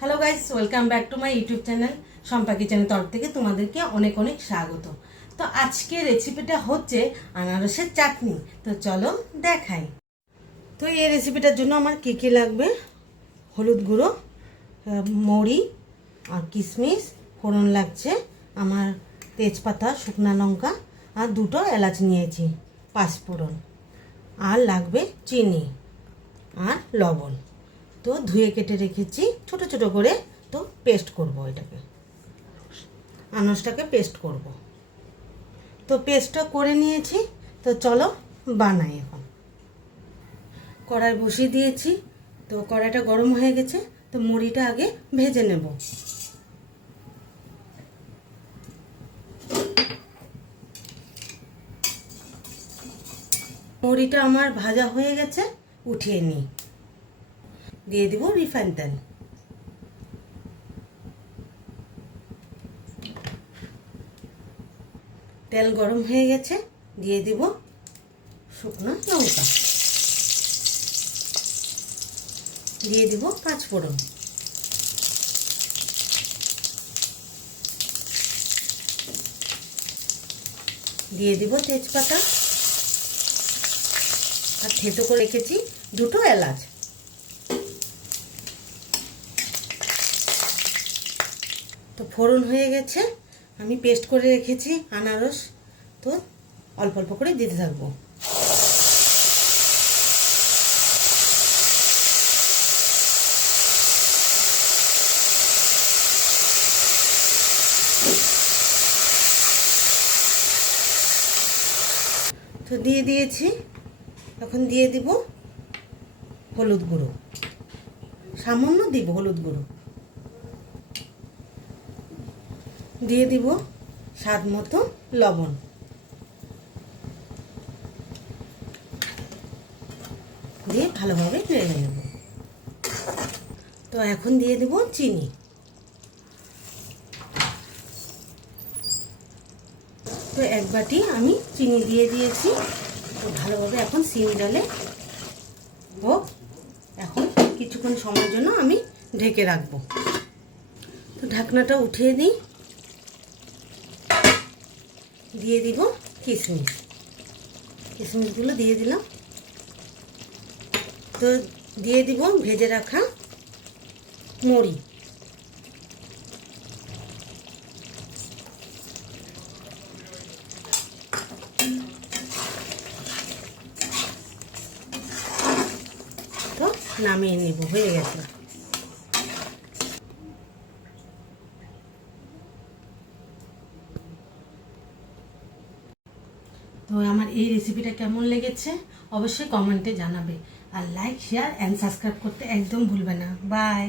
Hello guys, welcome back to my YouTube channel Shampa কিচেনের তরফ থেকে তোমাদেরকে অনেক অনেক স্বাগত। তো আজকে রেসিপিটা হচ্ছে আনারসের চাটনি। তো চলো দেখাই। তো এই রেসিপিটার জন্য আমার কী কী লাগবে: হলুদ গুঁড়ো, মৌরি আর কিশমিশ, ফোড়ন লাগছে আমার তেজপাতা, শুকনো লঙ্কা আর দুটো এলাচ নিয়েছি, পাঁচফোড়ন, আর লাগবে চিনি আর লবণ। তো ধুয়ে কেটে রেখেছি ছোট ছোট করে। তো পেস্ট করব, এটাকে আনারসটাকে পেস্ট করব। তো পেস্টটা করে নিয়েছি। তো চলো বানাই। এখন কড়াই বসিয়ে দিয়েছি। তো কড়াইটা গরম হয়ে গেছে। তো মুড়িটা আগে ভেজে নেব। মুড়িটা আমার ভাজা হয়ে গেছে, উঠিয়ে নিই। দিয়ে দিব রিফাইন তেল। তেল গরম হয়ে গেছে, দিয়ে দিব শুকনো লঙ্কা, দিয়ে দিব পাঁচফোড়ন, দিয়ে দিব তেজপাতা, আর থেতো করে রেখেছি দুটো এলাচ। তো ফোড়ন হয়ে গেছে, আমি পেস্ট করে রেখেছি আনারস। তো অল্প অল্প করে দিতে থাকবো। তো দিয়ে দিয়েছি। এখন দিয়ে দিব হলুদ গুঁড়ো, সামান্য দিব হলুদ গুঁড়ো, দিয়ে দিব স্বাদ মতো লবণ, দিয়ে ভালোভাবে নেড়ে নেব। তো এখন দিয়ে দিব চিনি। তো এক বাটি আমি চিনি দিয়ে দিয়েছি। তো ভালোভাবে এখন সিম ডালে হোক। এখন কিছুক্ষণ সময়ের জন্য আমি ঢেকে রাখবো। তো ঢাকনাটা উঠিয়ে দিই। দিয়ে দিব কিশমিশ, কিশমিশগুলো দিয়ে দিলাম। তো দিয়ে দিব ভেজে রাখা মুড়ি। তো নামিয়ে নেব, হয়ে গেছে। তো আমার এই রেসিপিটা কেমন লেগেছে অবশ্যই কমেন্টে জানাবে। আর লাইক, শেয়ার অ্যান্ড সাবস্ক্রাইব করতে একদম ভুলবে না। বাই।